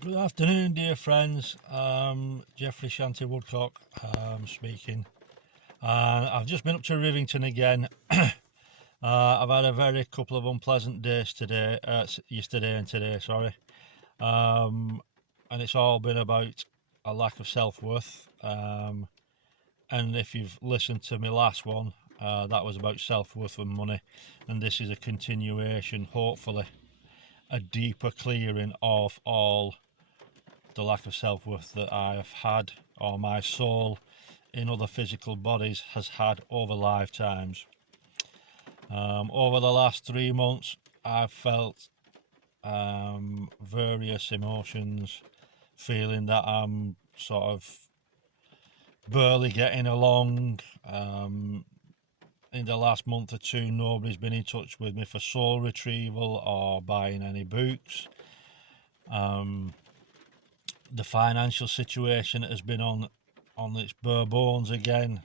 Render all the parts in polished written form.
Good afternoon, dear friends. Jeffrey Shanty Woodcock speaking. I've just been up to Rivington again. I've had a very couple of unpleasant days today, yesterday and today, sorry. And it's all been about a lack of self-worth. And if you've listened to my last one, that was about self-worth and money. And this is a continuation, hopefully, a deeper clearing of all the lack of self-worth that I have had, or my soul in other physical bodies has had over lifetimes. Over the last 3 months I've felt various emotions, feeling that I'm sort of barely getting along. In the last month or two, nobody's been in touch with me for soul retrieval or buying any books. The financial situation has been on its bare bones again.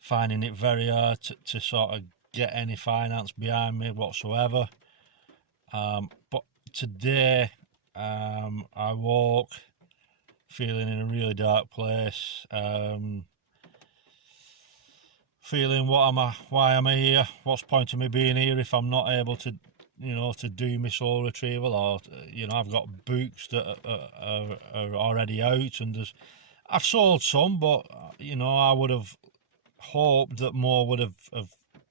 Finding it very hard to sort of get any finance behind me whatsoever. But today I woke feeling in a really dark place, feeling why am I here, what's the point of me being here if I'm not able to do my soul retrieval, or I've got books that are already out, and I've sold some, but I would have hoped that more would have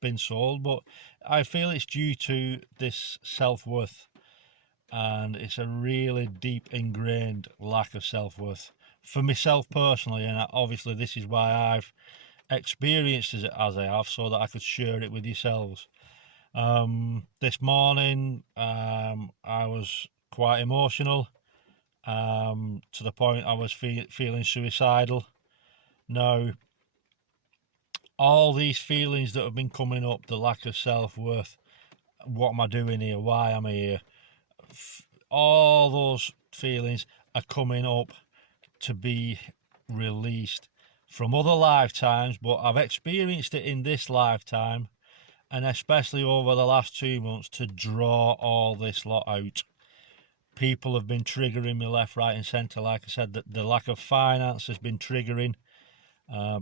been sold. But I feel it's due to this self-worth, and it's a really deep ingrained lack of self-worth for myself personally, and obviously this is why I've experienced it as I have, so that I could share it with yourselves. This morning I was quite emotional, to the point I was feeling suicidal. Now, all these feelings that have been coming up, the lack of self-worth, what am I doing here, why am I here, all those feelings are coming up to be released from other lifetimes, but I've experienced it in this lifetime, and especially over the last 2 months, to draw all this lot out. People have been triggering me left, right and centre. Like I said, the lack of finance has been triggering,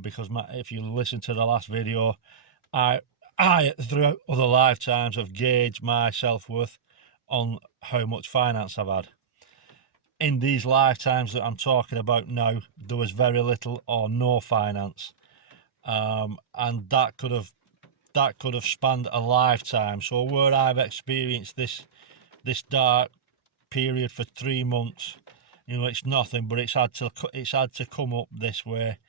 because if you listen to the last video, I throughout other lifetimes have gauged my self-worth on how much finance I've had. In these lifetimes that I'm talking about now, there was very little or no finance, and that could have spanned a lifetime. So where I've experienced this dark period for 3 months, it's nothing, but it's had to come up this way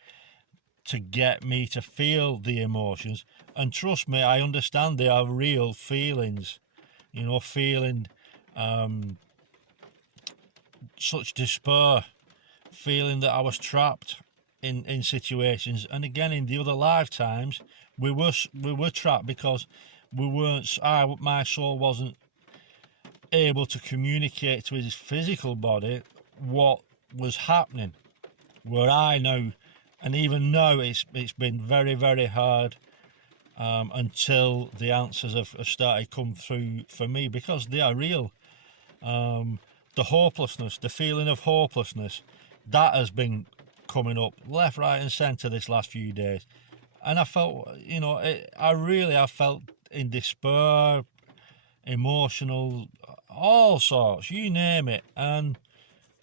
to get me to feel the emotions. And trust me, I understand they are real feelings, feeling such despair, feeling that I was trapped in situations. And again, in the other lifetimes, we were trapped because my soul wasn't able to communicate to his physical body what was happening. Where I know, and even now, it's been very, very hard, until the answers have started come through for me, because they are real. The hopelessness, the feeling of hopelessness, that has been coming up left, right and centre this last few days. And I felt, I felt in despair, emotional, all sorts, you name it. And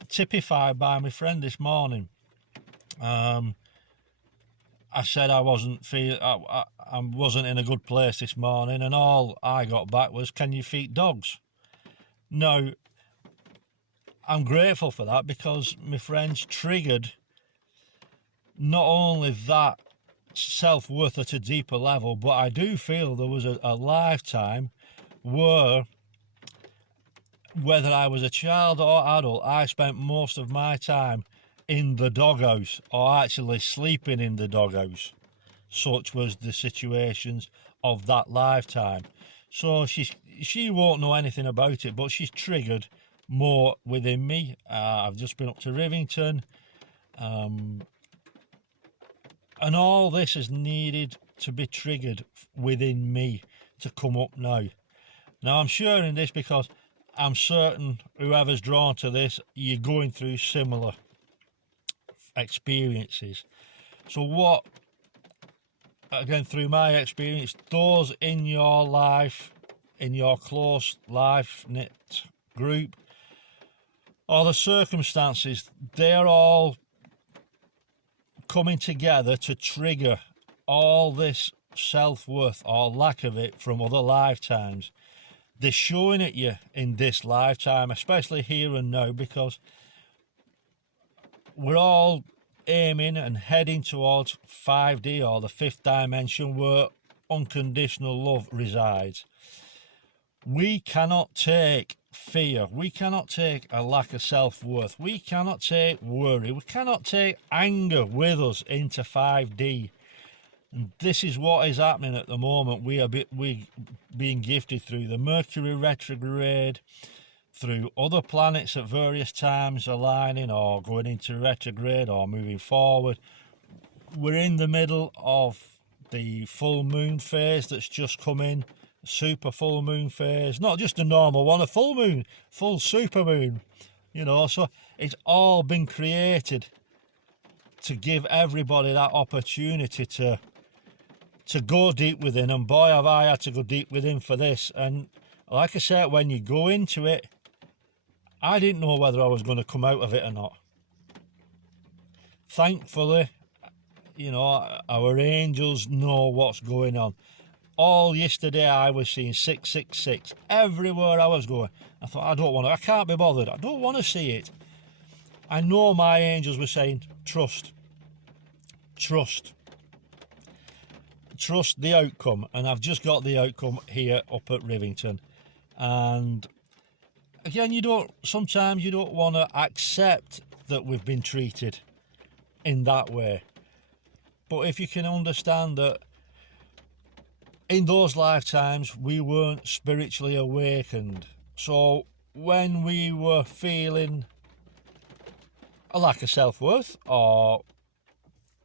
typified by my friend this morning. I said I wasn't I wasn't in a good place this morning, and all I got back was, "Can you feed dogs?" Now, I'm grateful for that, because my friends triggered not only that self-worth at a deeper level, but I do feel there was a lifetime where, whether I was a child or adult, I spent most of my time in the doghouse, or actually sleeping in the doghouse. Such was the situations of that lifetime. So she won't know anything about it, but she's triggered more within me. I've just been up to Rivington, and all this is needed to be triggered within me to come up now. Now, I'm sharing this because I'm certain whoever's drawn to this, you're going through similar experiences. So what, again, through my experience, those in your life, in your close life knit group, or the circumstances, they're all coming together to trigger all this self-worth or lack of it from other lifetimes. They're showing at you in this lifetime, especially here and now, because we're all aiming and heading towards 5D, or the fifth dimension, where unconditional love resides. We cannot take fear, we cannot take a lack of self-worth, we cannot take worry, we cannot take anger with us into 5D. And this is what is happening at the moment. We being gifted through the Mercury retrograde, through other planets at various times aligning or going into retrograde or moving forward. We're in the middle of the full moon phase that's just come in, super full moon phase, not just a normal one, a full moon, full super moon, you know. So it's all been created to give everybody that opportunity to go deep within, and boy have I had to go deep within for this. And like I said, when you go into it, I didn't know whether I was going to come out of it or not. Thankfully, you know, our angels know what's going on. All yesterday I was seeing 666 everywhere I was going. I thought, I can't be bothered, I don't want to see it. I know my angels were saying, trust the outcome, and I've just got the outcome here up at Rivington. And again, sometimes you don't want to accept that we've been treated in that way, but if you can understand that in those lifetimes we weren't spiritually awakened, so when we were feeling a lack of self-worth or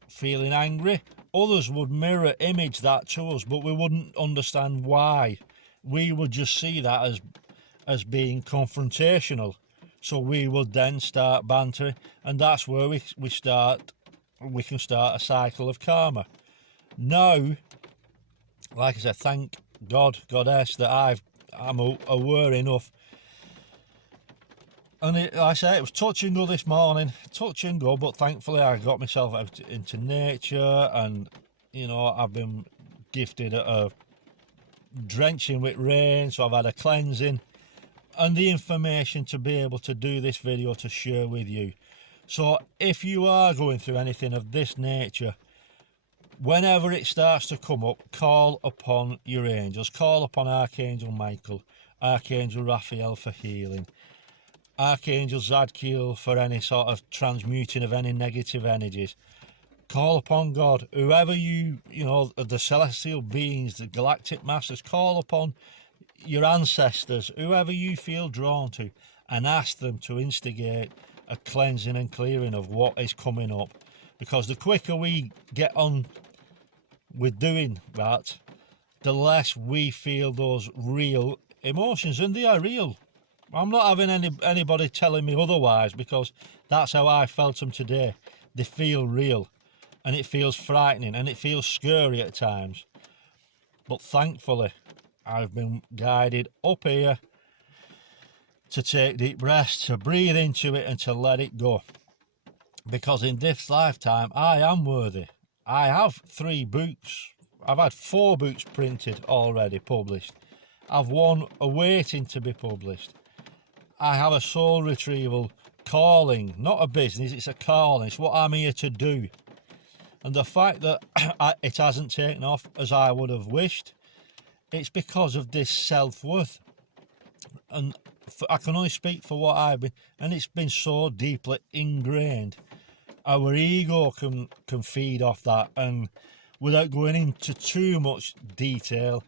feeling angry, others would mirror image that to us, but we wouldn't understand why. We would just see that as being confrontational, so we would then start bantering, and that's where we can start a cycle of karma. Now, like I said, thank God, Goddess, that I'm aware enough. And like I say, it was touch and go this morning, touch and go, but thankfully I got myself out into nature, and you know, I've been gifted a drenching with rain, so I've had a cleansing and the information to be able to do this video to share with you. So if you are going through anything of this nature, whenever it starts to come up, call upon your angels, call upon Archangel Michael, Archangel Raphael for healing, Archangel Zadkiel for any sort of transmuting of any negative energies. Call upon God, whoever you know, the celestial beings, the galactic masters. Call upon your ancestors, whoever you feel drawn to, and ask them to instigate a cleansing and clearing of what is coming up. Because the quicker we get on with doing that, the less we feel those real emotions, and they are real. I'm not having anybody telling me otherwise, because that's how I felt them today. They feel real, and it feels frightening, and it feels scary at times. But thankfully, I've been guided up here to take deep breaths, to breathe into it and to let it go. Because in this lifetime, I am worthy. I have 3 books. I've had 4 books printed already, published. I've 1 awaiting to be published. I have a soul retrieval calling, not a business, it's a calling. It's what I'm here to do. And the fact that it hasn't taken off as I would have wished, it's because of this self-worth. And I can only speak for what I've been, and it's been so deeply ingrained. Our ego can feed off that, and without going into too much detail,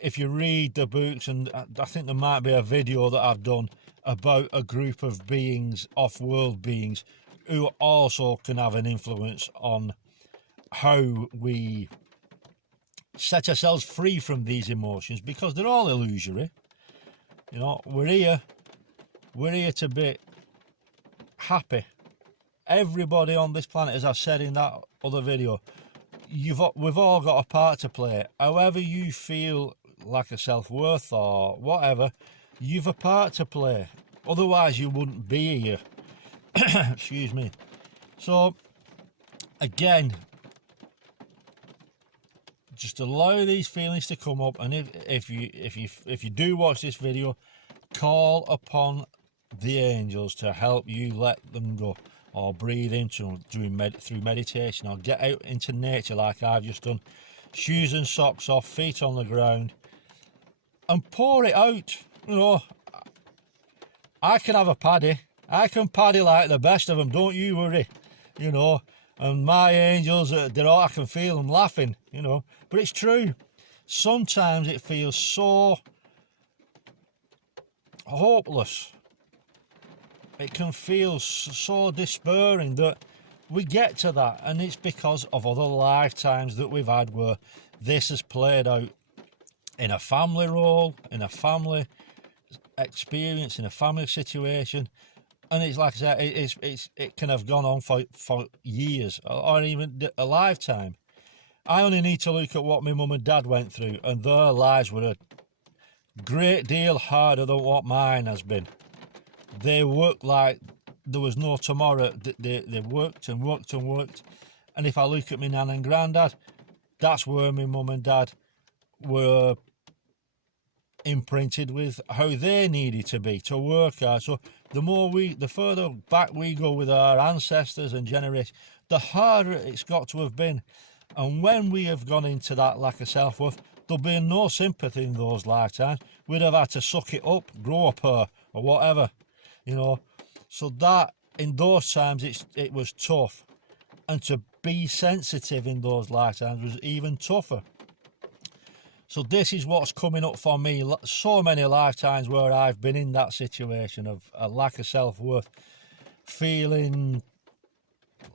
if you read the books, and I think there might be a video that I've done about a group of beings, off-world beings, who also can have an influence on how we set ourselves free from these emotions, because they're all illusory. You know, we're here We're here to be happy. Everybody on this planet, as I said in that other video, we've all got a part to play. However you feel lack of self-worth or whatever, you've a part to play. Otherwise you wouldn't be here. Excuse me. So again, just allow these feelings to come up, and if you do watch this video, call upon the angels to help you let them go, or breathe into them through meditation, or get out into nature like I've just done, shoes and socks off, feet on the ground, and pour it out. You know, I can have a paddy. I can paddy like the best of them, don't you worry. You know, and my angels, they're all, I can feel them laughing, you know. But it's true. Sometimes it feels so hopeless. It can feel so despairing that we get to that, and it's because of other lifetimes that we've had where this has played out in a family role, in a family experience, in a family situation. And it's like I said, it can have gone on for years, or even a lifetime. I only need to look at what my mum and dad went through, and their lives were a great deal harder than what mine has been. They worked like there was no tomorrow. They worked and worked and worked. And if I look at my nan and granddad, that's where my mum and dad were imprinted with how they needed to be to work hard. So the further back we go with our ancestors and generations, the harder it's got to have been. And when we have gone into that lack of self-worth, there'll be no sympathy in those lifetimes. We'd have had to suck it up, grow up or whatever, you know. So that in those times it was tough, and to be sensitive in those lifetimes was even tougher. So this is what's coming up for me. So many lifetimes where I've been in that situation of a lack of self-worth, feeling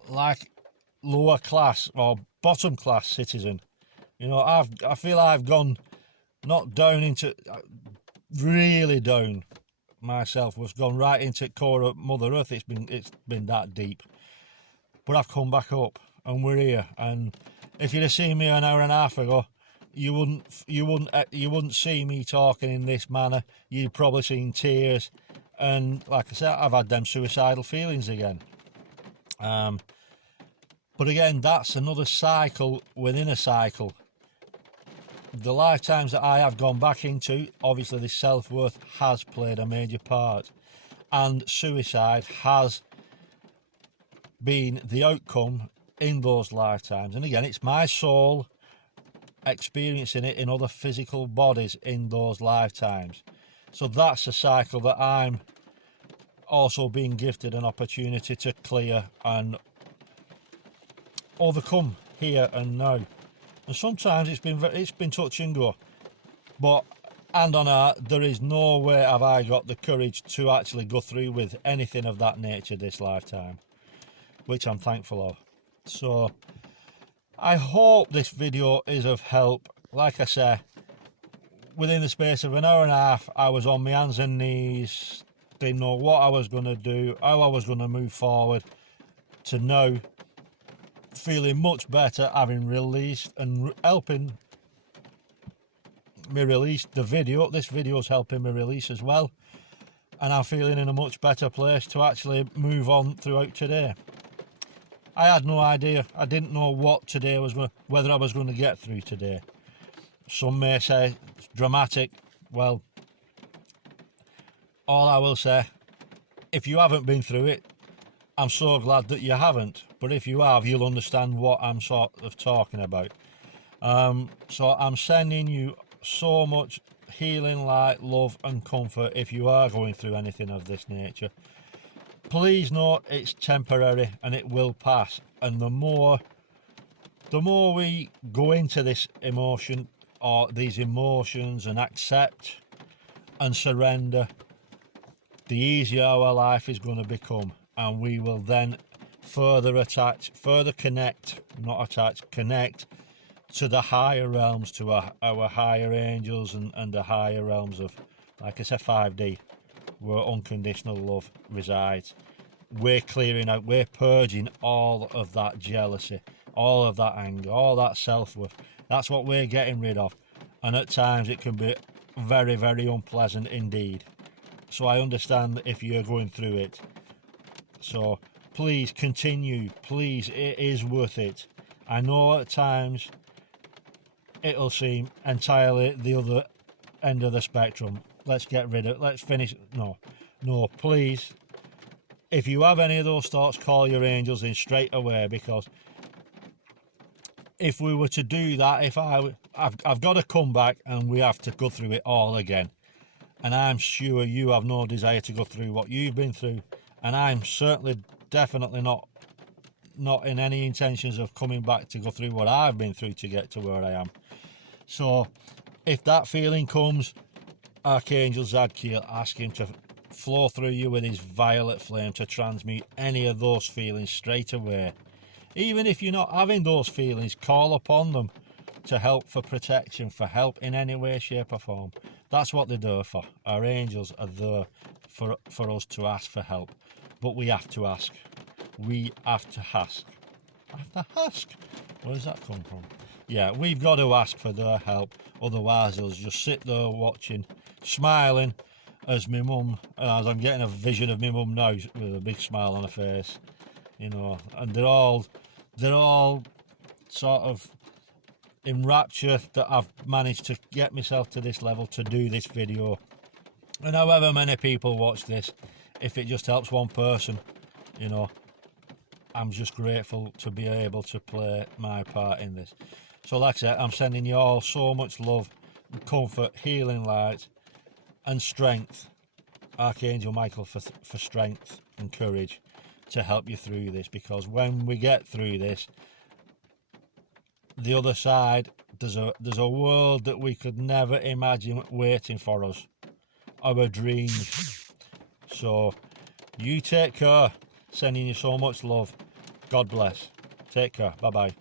like lower class or bottom class citizen. You know, I feel I've gone not down into, really down. Myself was gone right into core of Mother Earth. It's been that deep, but I've come back up, and we're here. And if you'd have seen me an hour and a half ago, you wouldn't see me talking in this manner. You'd probably seen tears, and like I said, I've had them suicidal feelings again. But again, that's another cycle within a cycle. The lifetimes that I have gone back into, obviously this self-worth has played a major part, and suicide has been the outcome in those lifetimes. And again, it's my soul experiencing it in other physical bodies in those lifetimes. So that's a cycle that I'm also being gifted an opportunity to clear and overcome here and now. And sometimes it's been touch and go, but hand on heart, there is no way have I got the courage to actually go through with anything of that nature this lifetime, which I'm thankful of. So I hope this video is of help. Like I say, within the space of an hour and a half, I was on my hands and knees, didn't know what I was going to do, how I was going to move forward, to now feeling much better, having released and helping me release the video. This video's helping me release as well, and I'm feeling in a much better place to actually move on throughout today. I had no idea. I didn't know what today was whether I was going to get through today. Some may say it's dramatic. Well, all I will say, if you haven't been through it, I'm so glad that you haven't. But if you have, you'll understand what I'm sort of talking about. So I'm sending you so much healing light, love and comfort if you are going through anything of this nature. Please know it's temporary and it will pass. And the more we go into this emotion or these emotions and accept and surrender, the easier our life is going to become. And we will then connect to the higher realms, to our higher angels and the higher realms of, like I said, 5D. where unconditional love resides. We're clearing out, we're purging all of that jealousy, all of that anger, all that self-worth. That's what we're getting rid of. And at times it can be very, very unpleasant indeed. So I understand if you're going through it. So please continue, please, it is worth it. I know at times it'll seem entirely the other end of the spectrum. Let's get rid of it, let's finish. No, please, if you have any of those thoughts, call your angels in straight away, because if we were to do that, I've got to come back and we have to go through it all again. And I'm sure you have no desire to go through what you've been through, and I'm certainly definitely not in any intentions of coming back to go through what I've been through to get to where I am. So if that feeling comes, Archangel Zadkiel, ask him to flow through you with his violet flame to transmute any of those feelings straight away. Even if you're not having those feelings, call upon them to help, for protection, for help in any way, shape or form. That's what they're there for. Our angels are there for us to ask for help. But we have to ask. We have to ask. Have to ask? Where does that come from? Yeah, we've got to ask for their help. Otherwise they'll just sit there watching, smiling as my mum, as I'm getting a vision of my mum now with a big smile on her face, you know, and they're all sort of in rapture that I've managed to get myself to this level to do this video. And however many people watch this, if it just helps one person, you know, I'm just grateful to be able to play my part in this. So like I said, I'm sending you all so much love, comfort, healing light and strength. Archangel Michael for strength and courage to help you through this, because when we get through this, the other side, there's a world that we could never imagine waiting for us, our dreams. So you take care, sending you so much love. God bless. Take care. Bye bye.